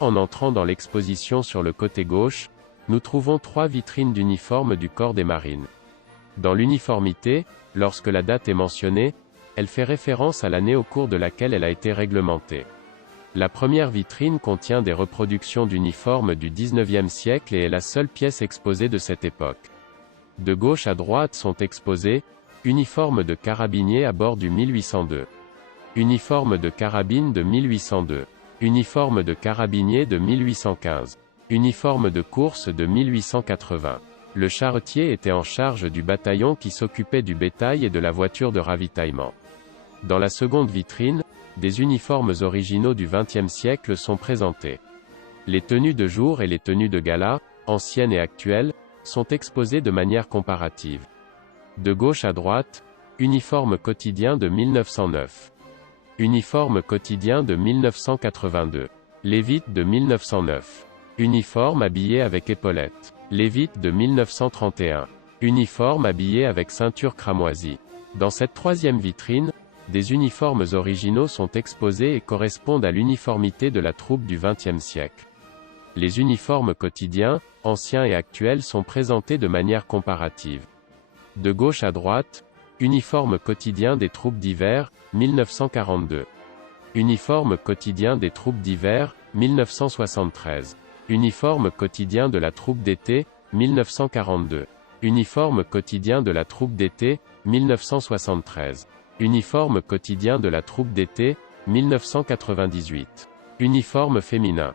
En entrant dans l'exposition sur le côté gauche, nous trouvons 3 vitrines d'uniformes du corps des marines. Dans l'uniformité, lorsque la date est mentionnée, elle fait référence à l'année au cours de laquelle elle a été réglementée. La première vitrine contient des reproductions d'uniformes du XIXe siècle et est la seule pièce exposée de cette époque. De gauche à droite sont exposés, uniformes de carabiniers à bord du 1802. Uniforme de carabine de 1802. Uniforme de carabinier de 1815. Uniforme de course de 1880. Le charretier était en charge du bataillon qui s'occupait du bétail et de la voiture de ravitaillement. Dans la seconde vitrine, des uniformes originaux du XXe siècle sont présentés. Les tenues de jour et les tenues de gala, anciennes et actuelles, sont exposées de manière comparative. De gauche à droite, uniforme quotidien de 1909. Uniforme quotidien de 1982. Lévite de 1909. Uniforme habillé avec épaulettes. Lévite de 1931. Uniforme habillé avec ceinture cramoisie. Dans cette troisième vitrine, des uniformes originaux sont exposés et correspondent à l'uniformité de la troupe du XXe siècle. Les uniformes quotidiens, anciens et actuels sont présentés de manière comparative. De gauche à droite, uniforme quotidien des troupes d'hiver, 1942. Uniforme quotidien des troupes d'hiver, 1973. Uniforme quotidien de la troupe d'été, 1942. Uniforme quotidien de la troupe d'été, 1973. Uniforme quotidien de la troupe d'été, 1998. Uniforme féminin.